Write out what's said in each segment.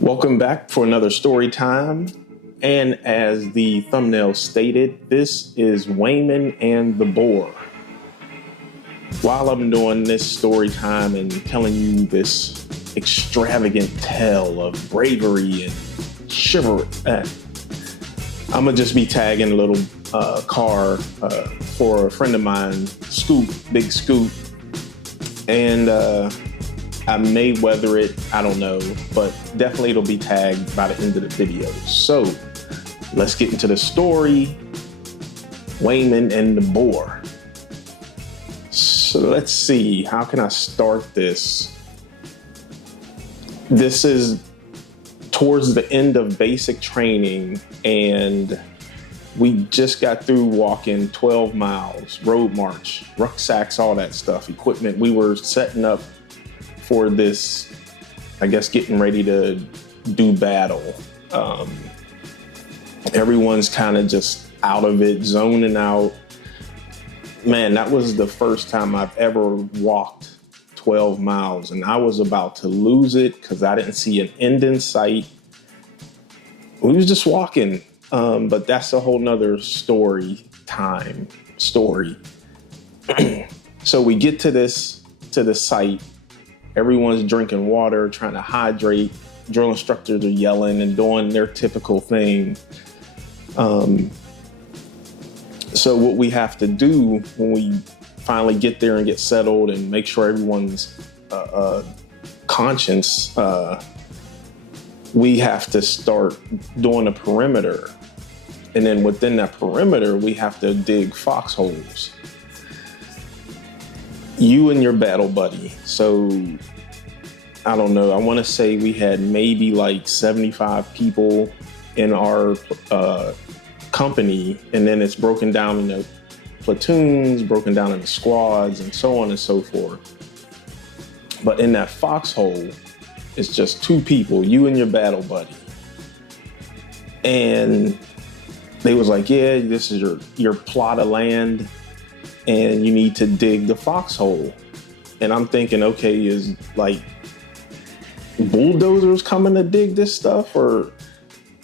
Welcome back for another story time. And as the thumbnail stated, this is Wayman and the Boar. While I'm doing this story time and telling you this extravagant tale of bravery and chivalry, I'm going to just be tagging a little car for a friend of mine, Scoop, Big Scoop. And I may weather it, I don't know, but definitely it'll be tagged by the end of the video. So let's get into the story, Wayman and the Boar. So let's see, how can I start this? This is towards the end of basic training, and we just got through walking 12 miles, road march, rucksacks, all that stuff, equipment. We were setting up for this, I guess, getting ready to do battle. Everyone's kind of just out of it, zoning out. Man, that was the first time I've ever walked 12 miles, and I was about to lose it because I didn't see an end in sight. We was just walking, but that's a whole nother story. So we get to the site. Everyone's drinking water, trying to hydrate. Drill instructors are yelling and doing their typical thing. So what we have to do when we finally get there and get settled and make sure everyone's conscious, we have to start doing a perimeter. And then within that perimeter, we have to dig foxholes. You and your battle buddy. So I don't know, I want to say we had maybe like 75 people in our company, and then it's broken down into platoons, broken down into squads, and so on and so forth. But in that foxhole, it's just two people, you and your battle buddy. And they was like, yeah, this is your plot of land, and you need to dig the foxhole. And I'm thinking, okay, is like bulldozers coming to dig this stuff?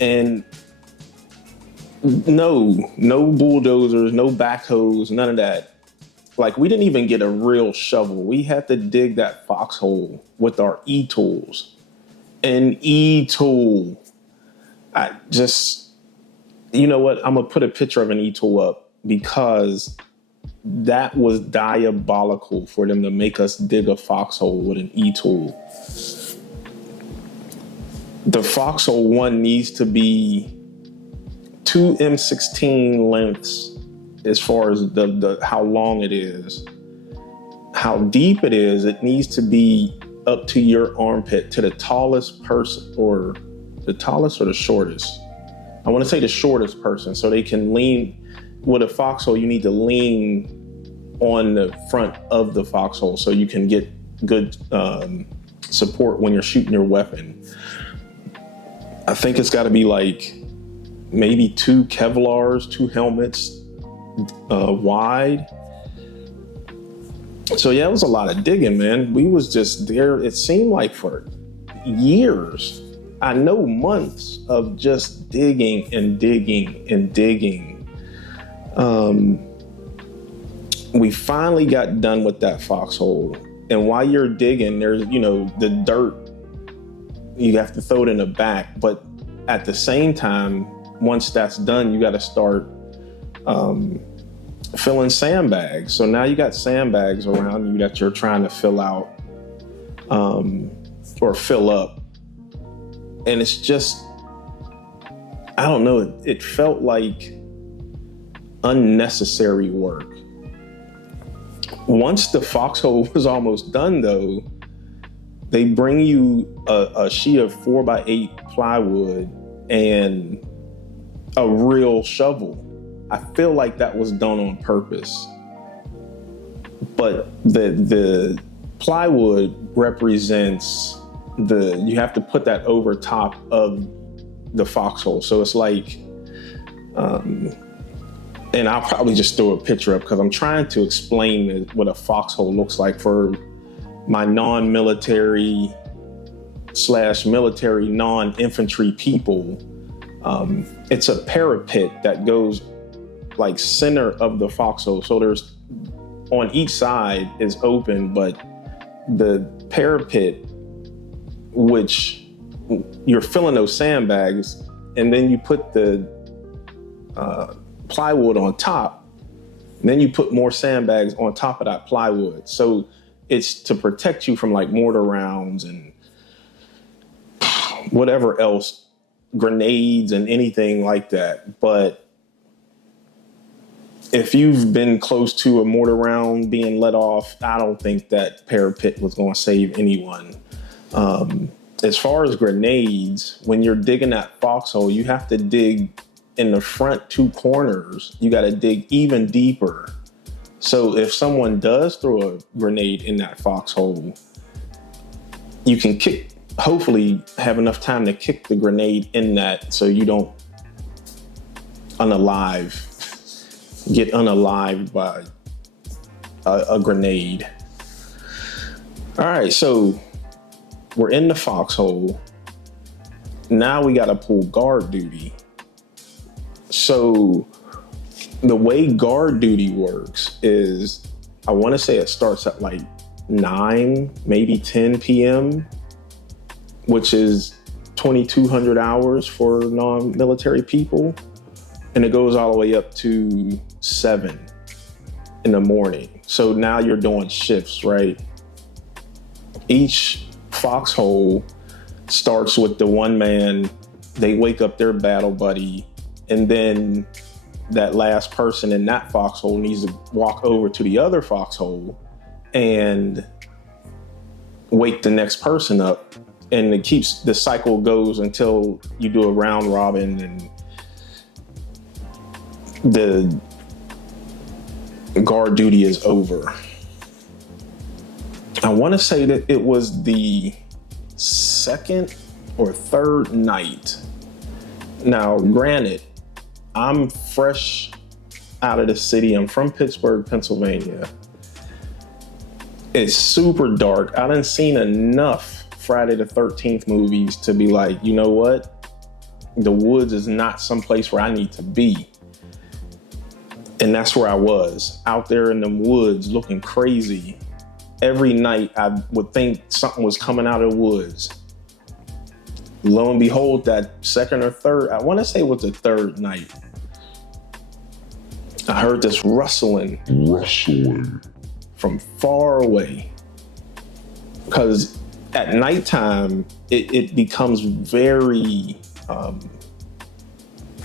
And no bulldozers, no backhoes, none of that. Like, we didn't even get a real shovel. We had to dig that foxhole with our e-tools. An e-tool. I just, you know what? I'm gonna put a picture of an e-tool up because that was diabolical for them to make us dig a foxhole with an e-tool. The foxhole one needs to be 2 M16 lengths as far as the how long it is. How deep it is, it needs to be up to your armpit, to the tallest person, or the tallest or the shortest. I want to say the shortest person, so they can lean. With a foxhole, you need to lean on the front of the foxhole so you can get good support when you're shooting your weapon. I think it's got to be like maybe 2 Kevlars, 2 helmets wide. So yeah, it was a lot of digging, man. We was just there, it seemed like for years. I know months of just digging and digging and digging. We finally got done with that foxhole. And while you're digging, there's, the dirt, you have to throw it in the back. But at the same time, once that's done, you got to start filling sandbags. So now you got sandbags around you that you're trying to fill out or fill up. And it's just, I don't know, it felt like unnecessary work. Once the foxhole was almost done, though, they bring you a sheet of 4x8 plywood and a real shovel. I feel like that was done on purpose. But the plywood represents you have to put that over top of the foxhole. So it's like, and I'll probably just throw a picture up because I'm trying to explain what a foxhole looks like for my non-military slash military non-infantry people. It's a parapet that goes like center of the foxhole. So there's on each side is open, but the parapet, which you're filling those sandbags, and then you put the plywood on top, and then you put more sandbags on top of that plywood. So it's to protect you from like mortar rounds and whatever else, grenades and anything like that. But if you've been close to a mortar round being let off, I don't think that parapet was going to save anyone. As far as grenades, when you're digging that foxhole, you have to dig in the front two corners. You got to dig even deeper. So if someone does throw a grenade in that foxhole, you can hopefully have enough time to kick the grenade in that so you don't get unalived by a grenade. All right, so we're in the foxhole. Now we got to pull guard duty. So the way guard duty works is, I want to say it starts at like 9, maybe 10 p.m., which is 2,200 hours for non-military people. And it goes all the way up to 7 in the morning. So now you're doing shifts, right? Each foxhole starts with the one man. They wake up their battle buddy, and then that last person in that foxhole needs to walk over to the other foxhole and wake the next person up. And the cycle goes until you do a round robin and the guard duty is over. I want to say that it was the second or third night. Now, granted, I'm fresh out of the city. I'm from Pittsburgh, Pennsylvania. It's super dark. I done seen enough Friday the 13th movies to be like, you know what? The woods is not someplace where I need to be. And that's where I was, out there in the woods looking crazy. Every night I would think something was coming out of the woods. Lo and behold, that second or third, I want to say it was the third night, I heard this rustling from far away. Because at nighttime, it becomes very,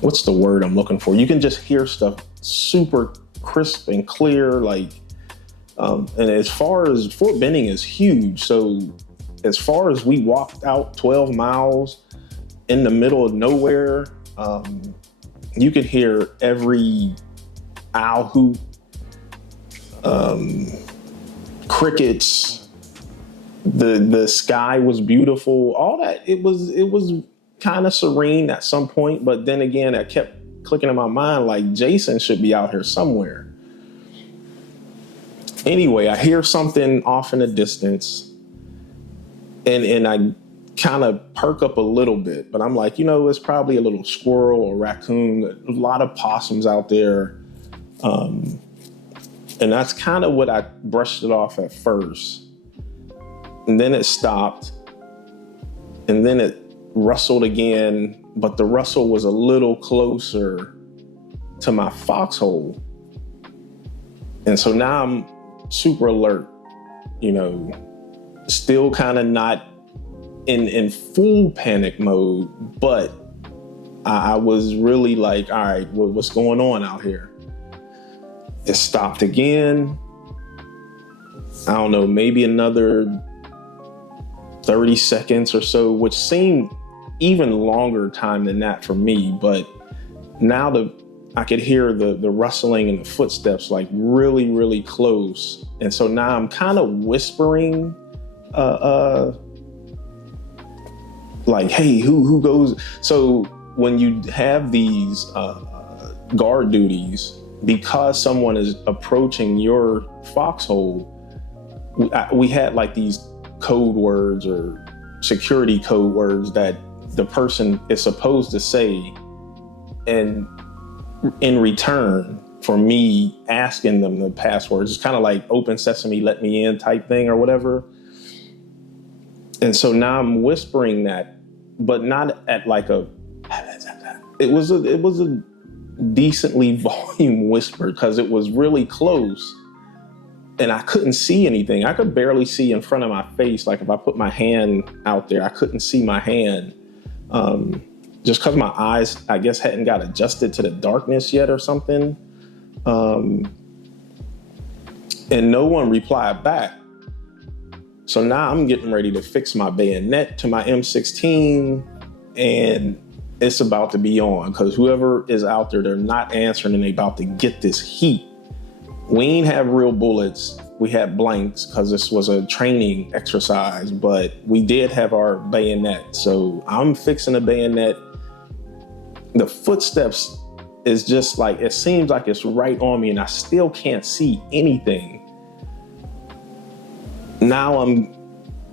what's the word I'm looking for? You can just hear stuff super crisp and clear, like, and as far as Fort Benning is huge, so as far as we walked out 12 miles in the middle of nowhere, you could hear every owl hoot, crickets, the sky was beautiful, all that. It was kind of serene at some point, but then again, I kept clicking in my mind like Jason should be out here somewhere. Anyway, I hear something off in the distance, and I kind of perk up a little bit, but I'm like, it's probably a little squirrel or raccoon, a lot of possums out there. And that's kind of what I brushed it off at first. And then it stopped, and then it rustled again, but the rustle was a little closer to my foxhole. And so now I'm super alert, still kind of not in full panic mode, but I was really like, all right, what's going on out here? It stopped again. I don't know, maybe another 30 seconds or so, which seemed even longer time than that for me. But now I could hear the rustling and the footsteps like really, really close. And so now I'm kind of whispering, like, hey, who goes? So when you have these guard duties, because someone is approaching your foxhole, we had like these code words or security code words that the person is supposed to say, and in return for me asking them the passwords. It's kind of like open sesame, let me in type thing or whatever. And so now I'm whispering that, but not at like it was a decently volume whisper because it was really close and I couldn't see anything. I could barely see in front of my face. Like if I put my hand out there, I couldn't see my hand. Just because my eyes, I guess, hadn't got adjusted to the darkness yet or something. And no one replied back. So now I'm getting ready to fix my bayonet to my M16, and it's about to be on because whoever is out there, they're not answering and they about to get this heat. We ain't have real bullets. We had blanks because this was a training exercise, but we did have our bayonet. So I'm fixing a bayonet. The footsteps is just like, it seems like it's right on me and I still can't see anything. Now I'm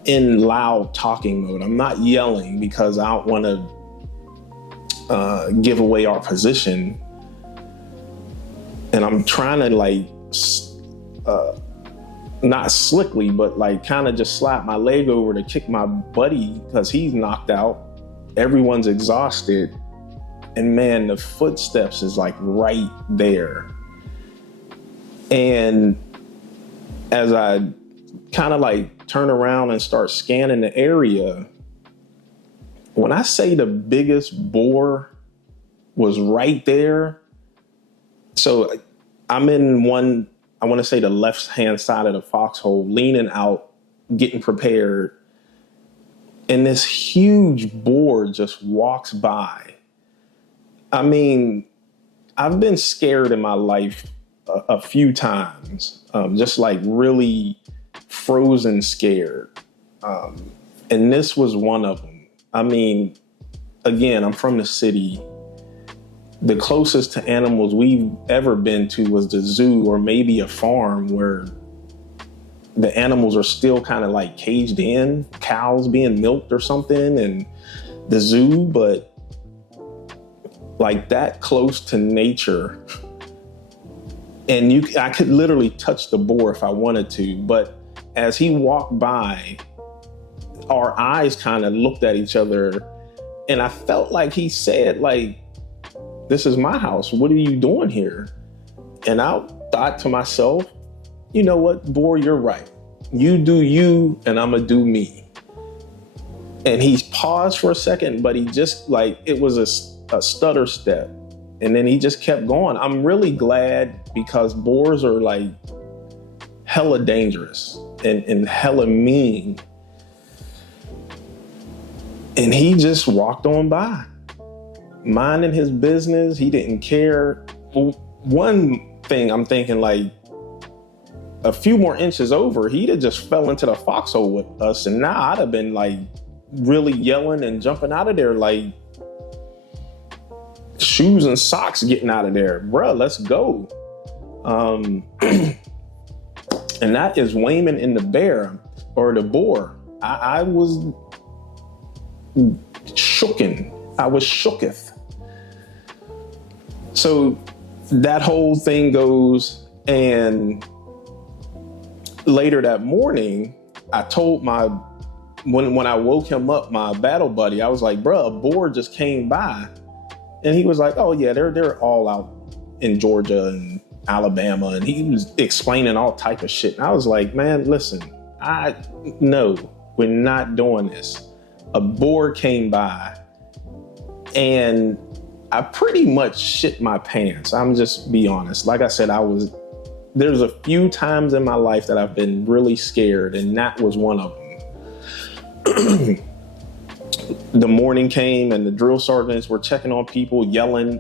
in loud talking mode. I'm not yelling because I don't want to give away our position. And I'm trying to like, not slickly, but like kind of just slap my leg over to kick my buddy because he's knocked out. Everyone's exhausted. And man, the footsteps is like right there. And as I kind of like turn around and start scanning the area, when I say the biggest boar was right there, so I'm in one, I want to say the left-hand side of the foxhole, leaning out, getting prepared. And this huge boar just walks by. I mean, I've been scared in my life a few times, just like really frozen scared. And this was one of them. I mean, again, I'm from the city. The closest to animals we've ever been to was the zoo or maybe a farm where the animals are still kind of like caged in, cows being milked or something, and the zoo, but like that close to nature. And I could literally touch the boar if I wanted to, but as he walked by, our eyes kind of looked at each other and I felt like he said like, this is my house. What are you doing here? And I thought to myself, you know what, boar, you're right. You do you and I'm gonna do me. And he paused for a second, but he just like, it was a stutter step. And then he just kept going. I'm really glad because boars are like hella dangerous and hella mean. And he just walked on by, minding his business. He didn't care. One thing I'm thinking, like a few more inches over, he'd have just fell into the foxhole with us. And now I'd have been like really yelling and jumping out of there, like shoes and socks getting out of there. Bruh, let's go. And that is Wayman and the bear, or the boar. I was shooken. I was shooketh. So that whole thing goes, and later that morning, I told when I woke him up, my battle buddy, I was like, bruh, a boar just came by. And he was like, oh yeah, they're all out in Georgia and Alabama. And he was explaining all type of shit. And I was like, man, listen, no, we're not doing this. A boar came by and I pretty much shit my pants. I'm just be honest. Like I said, there's a few times in my life that I've been really scared, and that was one of them. The morning came and the drill sergeants were checking on people, yelling.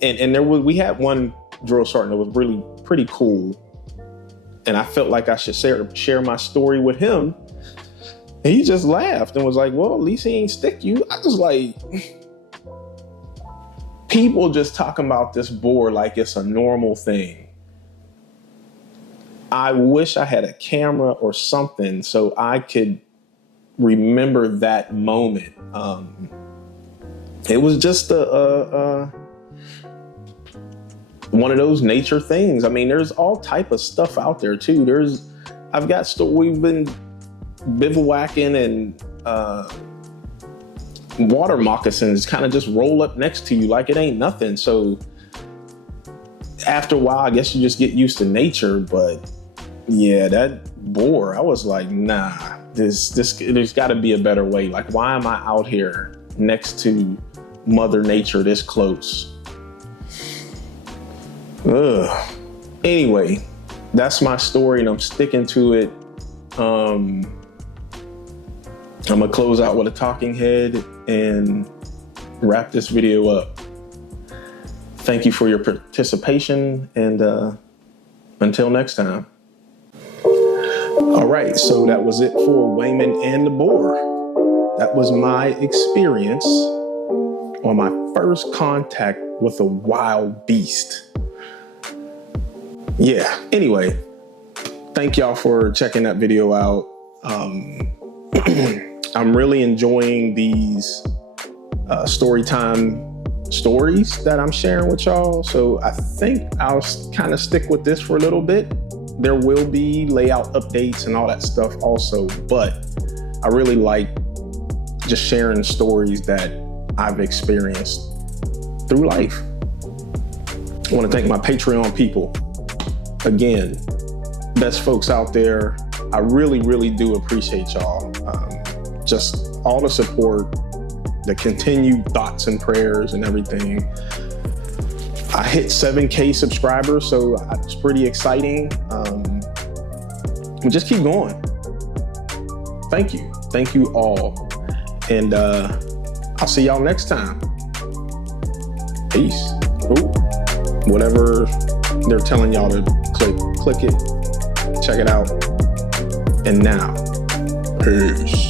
And we had one drill sergeant that was really pretty cool. And I felt like I should share my story with him. And he just laughed and was like, well, at least he ain't stick you. I was like, people just talking about this boar like it's a normal thing. I wish I had a camera or something so I could remember that moment. It was just one of those nature things. I mean, there's all type of stuff out there too. We've been bivouacking and water moccasins kind of just roll up next to you like it ain't nothing. So after a while, I guess you just get used to nature. But yeah, that boar, I was like, nah, there's got to be a better way. Like, why am I out here next to Mother Nature this close? Ugh. Anyway, that's my story and I'm sticking to it. I'm gonna close out with a talking head and wrap this video up. Thank you for your participation, and until next time. All right, so that was it for Wayman and the Boar. That was my experience on my first contact with a wild beast. Yeah, anyway, thank y'all for checking that video out. I'm really enjoying these Storytime stories that I'm sharing with y'all. So I think I'll kind of stick with this for a little bit. There will be layout updates and all that stuff also, but I really like just sharing stories that I've experienced through life. I want to thank my Patreon people. Again, best folks out there. I really, really do appreciate y'all. Just all the support, the continued thoughts and prayers and everything. I hit 7K subscribers, so it's pretty exciting. Just keep going. Thank you. Thank you all. And I'll see y'all next time. Peace. Ooh, whatever they're telling y'all to click it, check it out. And now, peace.